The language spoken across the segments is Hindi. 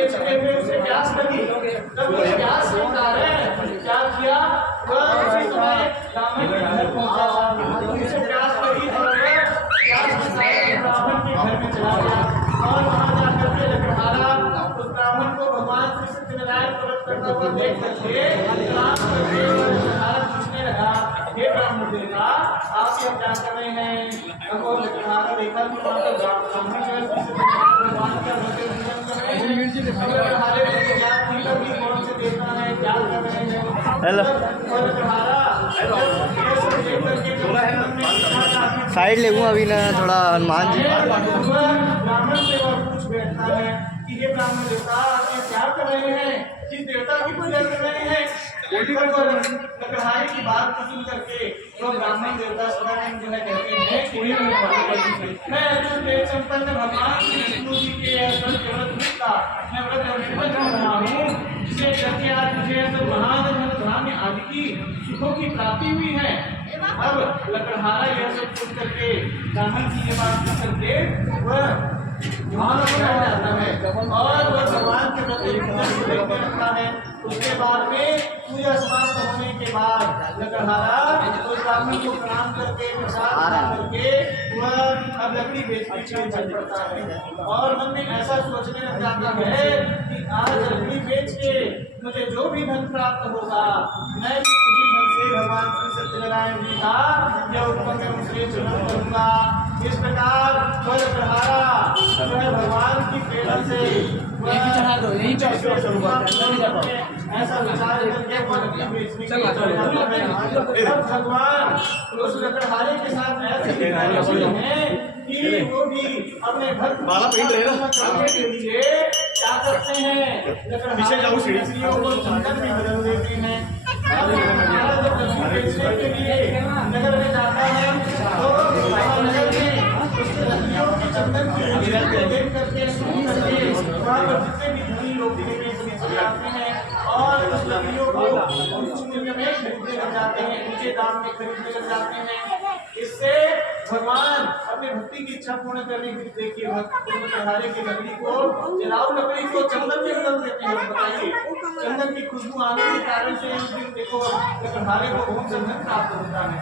बेचते हुए उसे प्यास लगी। जब उसे प्यास के कारण क्या किया, वह उसी समय ब्राह्मण के घर पहुंचा। उसे प्यास लगी और वह प्यास के कारण ब्राह्मण के घर में चला गया और वहां जाकर के लकड़हारा उस ब्राह्मण को भगवान श्री सत्यनारायण व्रत करता हुआ देख करके प्रणाम करके लकड़हारा पूछने लगा, हे ब्राह्मण देवता, आप यह क्या कर रहे हैं? अब वो लकड़हारा देखा कि वहां पर ब्राह्मण जो है भगवान का व्रत पूजन कर रहे हैं। लकड़हारे को ज्ञान नहीं लगी कौन से देवता है, क्या कर रहे हैं। और लकड़हारा साइड ले अभी ना थोड़ा हनुमान जी ब्राह्मण से वह पूछ बैठता है कि ये ब्राह्मण देवता आप ये क्या कर रहे हैं, किस देवता की पूजा कर रहे हैं। लकड़हारे की बात को सुन करके वो ब्राह्मण देवता सदानंद जो है कहते हैं कि मैं अर्जुन देव संपन्न भगवान विष्णु जी के व्रत का मैं व्रत निर्वहन कर रहा हूँ, जिसे करके आज मुझे तो महान धान्य आदि की सुखों की प्राप्ति हुई है। अब लकड़हारा यह सब पूछ करके ब्राह्मण की ये बात सुन करके वह ध्यान जाता है और वह भगवान के प्रति देखने लगता है। उसके बाद में पूजा समाप्त होने के बाद लकड़हारा उस ब्राह्मण को प्रणाम करके प्रसाद करके वह अब लकड़ी बेचने के लिए चल पड़ता है और मन में ऐसा सोचने लग जाता है कि आज लकड़ी बेच के मुझे जो भी धन प्राप्त होगा मैं उसी धन से भगवान श्री सत्यनारायण जी का यह उत्पन्न उनसे चुनाव करूंगा। इस प्रकार वह लकड़हारा जो है भगवान की प्रेरणा से ऐसा विचार करके भगवान उस लकड़हारे के साथ ऐसे हैं कि वो भी अपने भक्त के लिए क्या करते हैं, लकड़हारियों को चंदन में बदल देते हैं। नगर में जाता है तो नगर में चंदन की देख करके सुन करके वहाँ पर जितने भी धनी लोग जाते हैं और उस लकड़ियों को उच्च मूल्य में खरीदने लग जाते हैं, ऊंचे दाम में खरीदने लग जाते हैं। इससे भगवान अपनी भक्ति की इच्छा पूर्ण करने के लिए देखिए लकड़हारे की लकड़ी को जलाऊ लकड़ी को चंदन में बदल देते हैं। बताइए चंदन की खुशबू आने के कारण से उस दिन देखो लकड़हारे को बहुत चंदन प्राप्त होता है।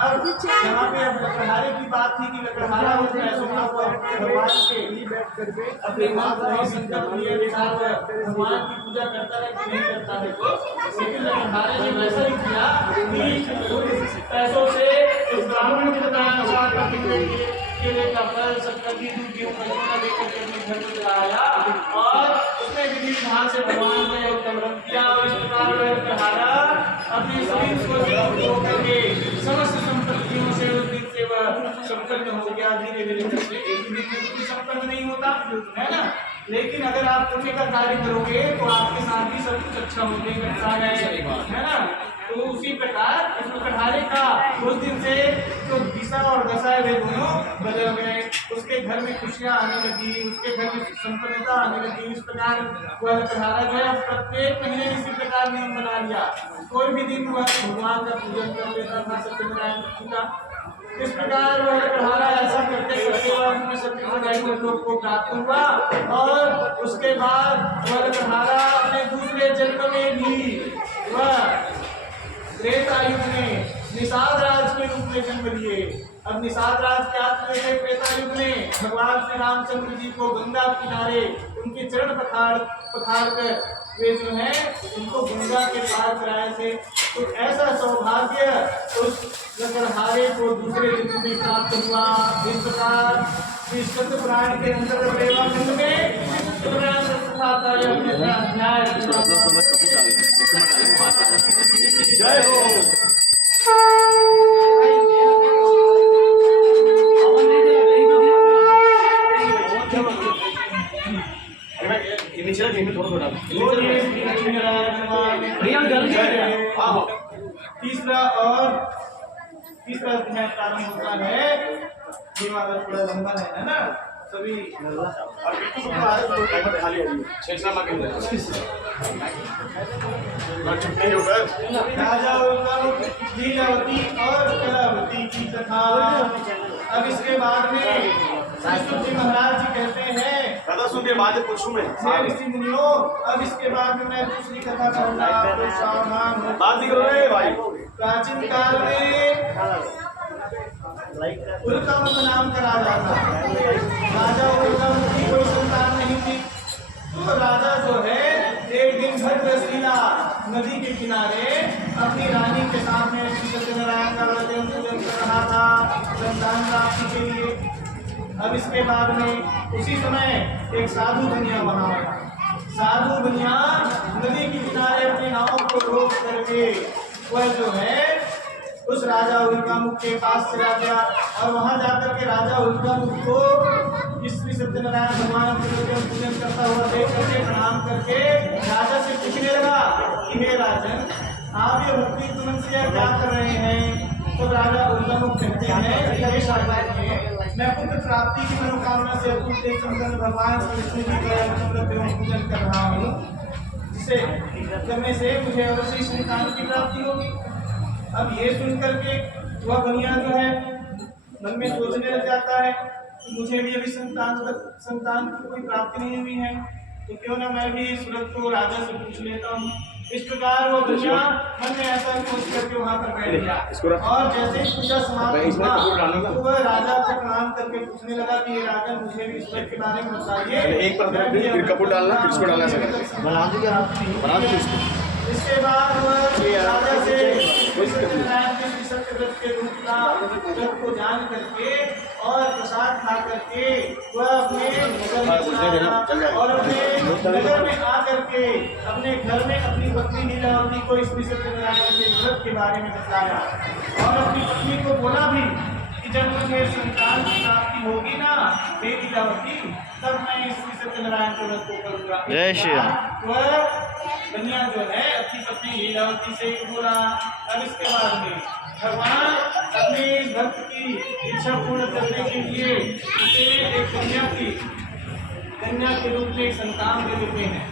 अब यहाँ पे अब लकड़हारे की बात थी कि लकड़हारा सुना हुआ भगवान के अपने संकल्प लिए भगवान की पूजा करता है कि नहीं करता है, लेकिन लकड़हारे ने वैसा ही किया कि पैसों से उस ब्राह्मण के बताया अनुसार केले का फल शक्कर की दूध गेहूं का लेकर के अपने घर में लाया और उसने विधि विधान से भगवान को उत्तम किया और इस प्रकार लकड़हारा अपने शरीर को करके समस्त संपत्तियों से उस दिन से वह संपन्न हो गया। धीरे धीरे करके एक दिन में कुछ संपन्न नहीं होता है ना, लेकिन अगर आप पुण्य का कार्य करोगे तो आपके साथ ही सब कुछ अच्छा होने लगता है ना। तो उसी प्रकार इस लकड़हारे का उस दिन से तो दिशा और दशा वे दोनों बदल गए। उसके घर में खुशियां आने लगी, उसके घर में संपन्नता आने लगी। इस प्रकार वह लकड़हारा जो है प्रत्येक महीने इसी प्रकार नियम बना लिया, कोई भी दिन वह भगवान का पूजन कर लेता था सत्यनारायण जी का। इस प्रकार वह लकड़हारा ऐसा करते करते वह सत्यनारायण लोक को प्राप्त हुआ और उसके बाद वह लकड़हारा अपने दूसरे जन्म में भी वह त्रेता युग में निषाद राज के रूप में जन्म लिए। अब निषाद राज क्या थे त्रेता युग में, भगवान श्री रामचंद्र जी को गंगा किनारे उनके चरण पखार कर वे जो है उनको गंगा के पार कराए थे। तो ऐसा सौभाग्य उस लकड़हारे को दूसरे जन्म में प्राप्त हुआ। इस प्रकार श्री स्कंद पुराण के अंतर्गत देवाखंड में जय हो। तीसरा अध्याय प्रारंभ होता है, ये वाला थोड़ा लंबा है ना, सभी राजा लीलावती और कलावती की कथा। अब इसके बाद में जी महाराज जी कहते हैं कथा सुन के बाद पूछूं मैं ऋषि मुनियों, अब इसके बाद में मैं दूसरी कथा कहूंगा, तो सावधान हो। बात नहीं करो रे भाई। प्राचीन काल में उल्कामुख नाम का राजा था। राजा उल्कामुख की कोई संतान नहीं थी। तो राजा जो है एक दिन भद्रशिला नदी के किनारे अपनी रानी के सामने श्री सत्यनारायण का व्रत पूजन कर रहा था संतान प्राप्ति के लिए। अब इसके बाद में उसी समय एक साधु बनिया वहां आया। साधु बनिया नदी के किनारे अपने नाव को रोक करके वह जो है उस राजा उल्कामुख के पास चला गया और वहां जाकर के राजा उल्कामुख को श्री सत्यनारायण भगवान के पूजन करता हुआ देख करके प्रणाम करके राजा से पूछने लगा कि हे राजन, आप ये भक्ति तुलसिया क्या कर रहे हैं? तो राजा उल्कामुख कहते हैं, हे शारदाजी, मैं पुत्र प्राप्ति की मनोकामना से भगवान श्री विष्णु जी का पूजन कर रहा हूँ, जिसे करने से मुझे अवश्य संतान की प्राप्ति होगी। अब ये सुन करके वह बनिया जो है मन में सोचने लग जाता है कि मुझे भी अभी संतान की कोई प्राप्ति नहीं हुई है, तो क्यों ना मैं भी इस व्रत को राजा से पूछ लेता हूँ। इस प्रकार वो बनिया मन में ऐसा सोच करके वहाँ पर बैठ गया और जैसे ही पूजा समाप्त हुआ तो वह राजा को प्रणाम करके पूछने लगा कि ये राजा, मुझे भी इस व्रत के बारे में बताइए। एक पर फिर कपूर डालना, फिर इसको डालना चाहिए। बना दो क्या? बना दो इसको। इसके बाद वह राजा से सत्यव्रत के रूप का व्रत को जान करके और प्रसाद खा करके वह अपने और अपने नगर में आकर के अपने घर में अपनी पत्नी लीलावती को इस सत्यनारायण के व्रत के बारे में बताया और अपनी पत्नी को बोला भी कि जब मुझे संतान की प्राप्ति होगी ना हे लीलावती, तब मैं इस सत्यनारायण के व्रत को करूँगा। जय श्री राम। वह कन्या जो है अपनी पत्नी लीलावती से बोला। अब इसके बाद में भगवान अपने भक्त की इच्छा पूर्ण करने के लिए उसे एक कन्या के रूप में एक संतान दे देते हैं।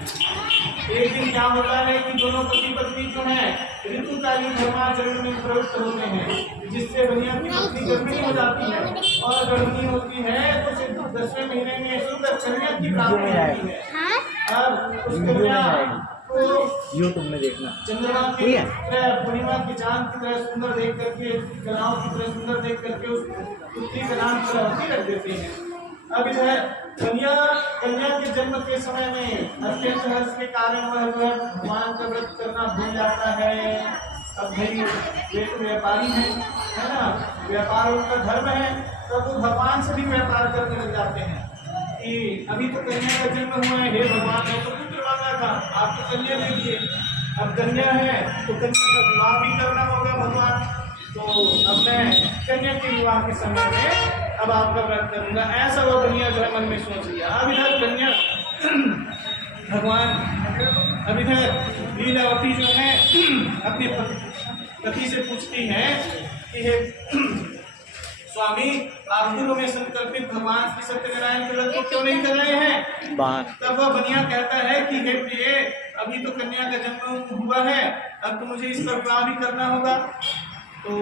एक दिन क्या होता है कि दोनों पति पत्नी जो है ऋतुकालीन धर्माचरण में प्रवृत्त होते हैं, जिससे बनिया की पत्नी गर्भिणी हो जाती है और गर्भिणी होती है तो सिर्फ 10वें महीने में सुंदर कन्या की प्राप्ति होती है। अब उस कन्या को यूट्यूब में देखना, चंद्रमा की तरह, पूर्णिमा की चांद की तरह सुंदर देख करके, कलाओं की तरह सुंदर देख करके उस पुत्री का नाम कलावती रख देते हैं। अब इधर कन्या के जन्म के समय में अत्यंत हर्ष के कारण वह जो है भगवान का व्रत करना भूल जाता है। अब भाई वे तो व्यापारी है ना, व्यापार उनका धर्म है, तब वो भगवान से भी व्यापार करने लग जाते हैं कि अभी तो कन्या का जन्म हुआ है, हे भगवान, मैं तो पुत्र मांगा था, आप तो कन्या दे दिए। अब कन्या है तो कन्या का विवाह भी करना होगा भगवान, तो अब मैं कन्या के विवाह के समय में अब आपका व्रत करूंगा। ऐसा वो कन्या जो है मन में सोच लिया। अब इधर कन्या भगवान, अब इधर लीलावती जो है अपने पति से पूछती है कि हे स्वामी, आप पूर्व में संकल्पित भगवान श्री सत्यनारायण के व्रत को क्यों नहीं कर रहे हैं? तब वह बनिया कहता है कि हे प्रिय, अभी तो कन्या का जन्म हुआ है, अब तो मुझे इसका विवाह भी करना होगा, तो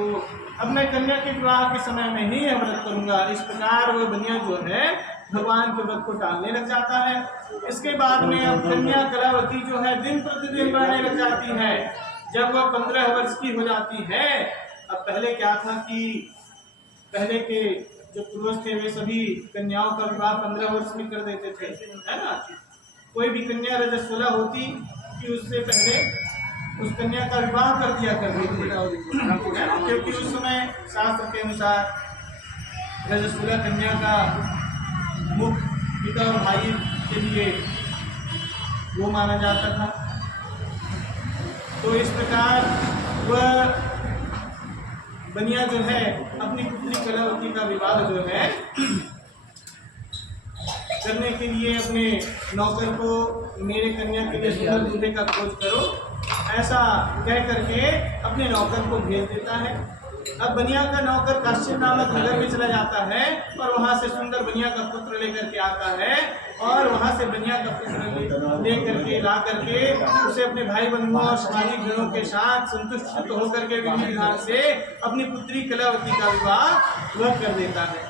अब मैं कन्या के विवाह के समय में ही यह व्रत करूंगा। इस प्रकार वह बनिया जो है भगवान के व्रत को टालने लग जाता है। इसके बाद में अब कन्या कलावती जो है दिन प्रतिदिन बढ़ने लग जाती है। जब वह 15 वर्ष की हो जाती है, अब पहले क्या था कि पहले के जो पूर्वज थे वे सभी कन्याओं का विवाह 15 वर्ष में कर देते थे, है ना। कोई भी कन्या रजस्वला होती कि उससे पहले उस कन्या का विवाह कर दिया करती थी, क्योंकि उस समय शास्त्र के अनुसार रजस्वला कन्या का मुख पिता और भाई के लिए वो माना जाता था। तो इस प्रकार वह बनिया जो है अपनी पुत्री कलावती का विवाह जो है करने के लिए अपने नौकर को, मेरे कन्या के लिए सुंदर दूल्हे का खोज करो, ऐसा कह करके अपने नौकर को भेज देता है। अब बनिया का नौकर काश्यप नामक नगर में चला जाता है और वहां से सुंदर बनिया का पुत्र लेकर के आता है और वहां से बनिया का पुत्र लेकर के ला करके उसे अपने भाई बंधुओं और सामाजिक जनों के साथ संतुष्ट होकर के विधि विधान से अपनी पुत्री कलावती का विवाह वह कर देता है।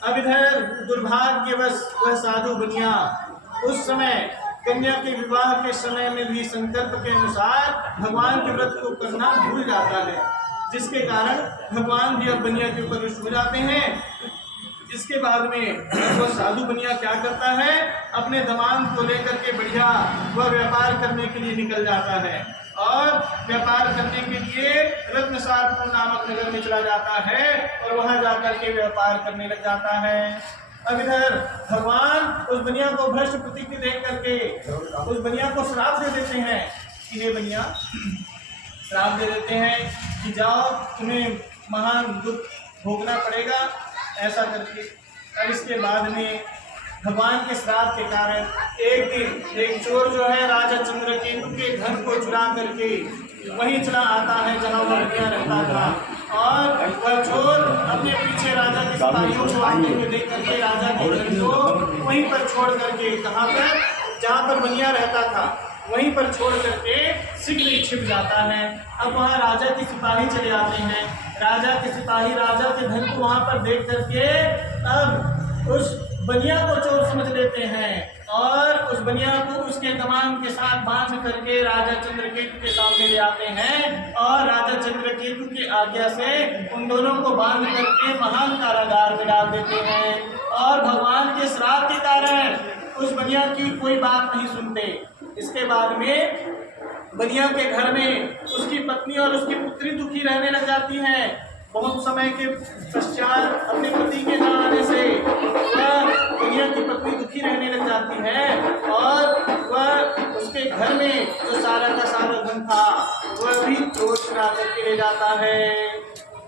अब इधर दुर्भाग्यवश वह साधु बनिया उस समय कन्या के विवाह के समय में भी संकल्प के अनुसार भगवान के व्रत को करना भूल जाता है, जिसके कारण भगवान भी अब बनिया के ऊपर रुष्ट हो जाते हैं। इसके बाद में वह साधु बनिया क्या करता है, अपने दामाद को लेकर के बढ़िया वह व्यापार करने के लिए निकल जाता है और व्यापार करने के लिए रत्नसारपुर नामक नगर में चला जाता है और वहां जाकर के व्यापार करने लग जाता है। अब इधर भगवान उस बनिया को भ्रष्ट प्रतिज्ञ देख करके उस बनिया को श्राप दे देते हैं कि हे बनिया, श्राप दे देते हैं कि जाओ, तुम्हें महान दुख भोगना पड़ेगा, ऐसा करके। और इसके बाद में भगवान के श्राप के कारण एक दिन एक चोर जो है राजा चंद्रकेतु के धन को चुरा करके वहीं चला आता है जहाँ वह बनिया रहता था और वह चोर अपने पीछे राजा के सिपाहियों को आते हुए देख करके राजा के धन को वहीं पर छोड़ करके, कहाँ पर, जहाँ पर बनिया रहता था वहीं पर छोड़ करके शीघ्र ही छिप जाता है। अब वहाँ राजा के सिपाही चले आते हैं, राजा के सिपाही राजा के धन को वहाँ पर देख करके अब उस बनिया को चोर समझ लेते हैं और उस बनिया को उसके दामाद के साथ बांध करके राजा चंद्रकेतु के सामने ले आते हैं और राजा चंद्रकेतु की आज्ञा से उन दोनों को बांध करके महान कारागार में डाल देते हैं। और भगवान के श्राप के कारण उस बनिया की कोई बात नहीं सुनते। इसके बाद में बनिया के घर में उसकी पत्नी और उसकी पुत्री दुखी रहने लग जाती है। बहुत समय के पश्चात अपने पति के न आने से वह बनिया की पत्नी दुखी रहने लग जाती है और वह उसके घर में जो सारा का सारा धन था वह भी चोर चुरा करके ले जाता है।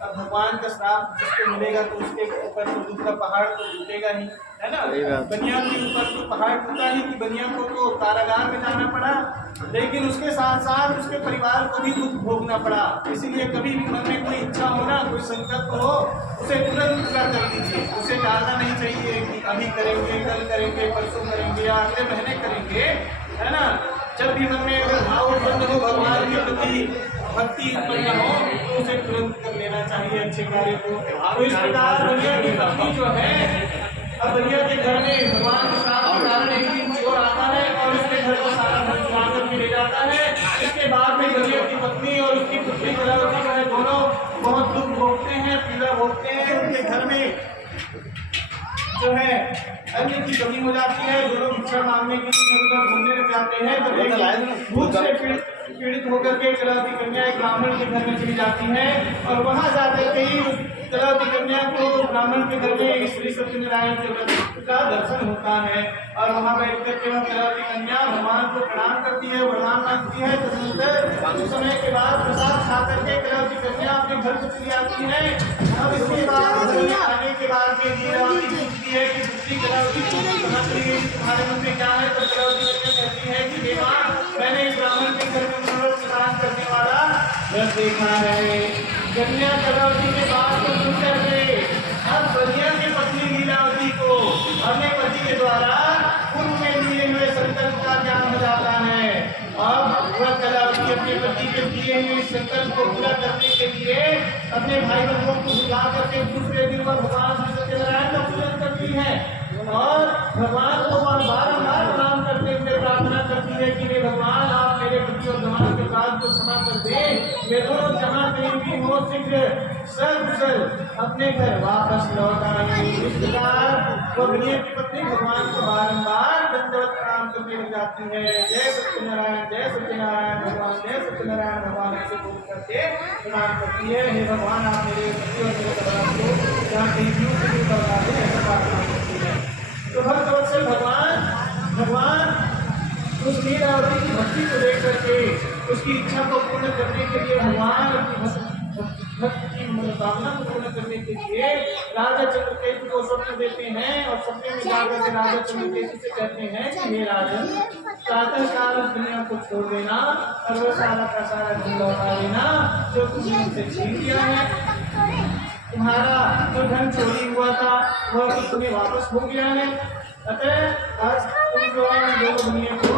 अब भगवान का श्राप जिसको मिलेगा तो उसके ऊपर तो दुख का पहाड़ तो टूटेगा ही, है ना। बनिया के ऊपर तो पहाड़ टूटा ही कि बनिया को तो कारागार में जाना पड़ा, लेकिन उसके साथ साथ उसके परिवार को भी दुख भोगना पड़ा। इसीलिए कभी भी मन में कोई इच्छा हो ना, कोई संकल्प हो, उसे तुरंत पूरा कर दीजिए। उसे टालना नहीं चाहिए कि अभी करेंगे, कल करेंगे, परसों करेंगे या अगले महीने करेंगे, है ना। जब भी मन में अगर भाव उत्पन्न हो, भगवान के प्रति भक्ति उत्पन्न हो तो उसे तुरंत कर लेना चाहिए अच्छे कार्य को। तो इस प्रकार बनिया की पत्नी जो है, अब बनिया के घर में भगवान के श्राप के कारण एक दिन चोर आता है और उसके घर को सारा धन चुरा करके ले जाता है। इसके बाद में बनिया की पत्नी और उसकी पुत्री कलावती जो है दोनों बहुत दुख भोगते हैं, पीड़ा भोगते हैं। उनके घर में जो है अन्न की कमी हो जाती है, दोनों भिक्षा मांगने के लिए उधर घूमने लग जाते हैं। तो भूख से पीड़ित होकर के कलावती कन्या एक ब्राह्मण के घर में चली जाती है और वहां जाकर के ही कलावती कन्या को ब्राह्मण के घर में श्री सत्यनारायण के व्रत का दर्शन होता है और वहां बैठ करके वह कलावती कन्या भगवान को प्रणाम करती है, वरदान मांगती है। तदनंतर कुछ समय के बाद प्रसाद खा करके कलावती कन्या अपने घर को चली आती है। अब इसके बाद आने के बाद में लीलावती पूछती है कि दूसरी कलावती कहाँ चली गई, तुम्हारे मन में क्या है। तो कलावती कन्या कहती है कि हे मां, मैंने इस ब्राह्मण के घर में मनोरथ प्रदान करने वाला व्रत देखा है। कन्या कलावती के बात को सुन करके अब बनिया की पत्नी लीलावती को अपने पति के द्वारा पूर्व में लिए हुए संकल्प का ज्ञान हो जाता है। अब वह कलावती अपने पति के दिए हुए संकल्प को पूरा करने के लिए अपने भाई बंधुओं को बुला करके दूसरे दिन वह भगवान श्री सत्यनारायण का पूजन करती है और भगवान को बारंबार प्रणाम करते हुए प्रार्थना करती है कि हे भगवान, आप मेरे पति और दामाद के अपराध को क्षमा कर दें। वे दोनों जहाँ कहीं भी हो शीघ्र सकुशल अपने घर वापस लौट आए। इस प्रकार वो बनिया की पत्नी भगवान को बारंबार दंडवत प्रणाम करने लग जाती है। जय सत्यनारायण, जय सत्यनारायण भगवान, जय सत्यनारायण भगवान ऐसे बोल करके प्रणाम करती है। हे भगवान, आप मेरे पति और मेरे परिवार को जहाँ कहीं भी बता दें, ऐसा प्रार्थना करती है। तो भक्तवत्सल भगवान उस लीलावती की भक्ति को देख करके उसकी इच्छा को पूर्ण करने के लिए भगवान अपनी भक्त की मनोकामना को पूर्ण करने के लिए राजा चंद्रकेतु को स्वप्न देते हैं और सपने में जाकर के राजा चंद्रकेतु से कहते हैं कि हे राजन, प्रातः काल दुनिया को छोड़ देना और वह सारा का सारा धन लौटा देना जो तुमने मुझसे छीन लिया है। तुम्हारा जो धन चोरी हुआ था वह तुम्हें वापस हो गया है। अतः आज तुम जो है दो दुनिया को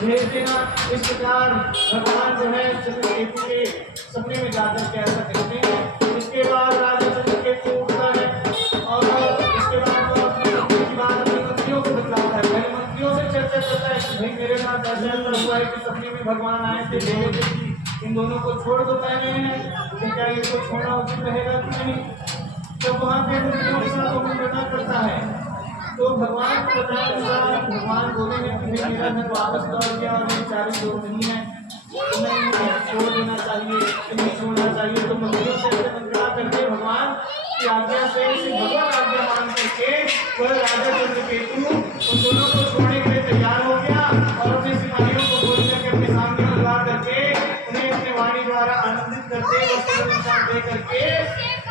भेज देना। इस प्रकार भगवान जो है चंद्रकेतु के सपने में जाकर के ऐसा कहते हैं। इसके बाद राजा कहीं मेरे साथ ऐसा हुआ है कि सपने में भगवान आए थे बोले थे कि इन दोनों को छोड़ दो पहले हैं कि क्या इनको छोड़ना उचित रहेगा कि नहीं। तो वहाँ पे इंद्रियों के साथ वो निर्णय करता है। तो भगवान को बताया अनुसार भगवान बोले हैं कि भाई मेरा घर वापस लौट गया और ये 40 लोग नहीं है, तो मैं इन्हें छोड़ देना चाहिए, इन्हें छोड़ना चाहिए। तो मंदिरों से मंत्रणा करके भगवान की आज्ञा से भगवान आज्ञा मान करके वह राजा चंद्रकेतु उन दोनों को छोड़ने के लिए तैयार हो गया और अपने सिपाहियों को बोल करके अपने सामने बुला करके उन्हें अपने वाणी द्वारा आनंदित करते वस्त्र दे करके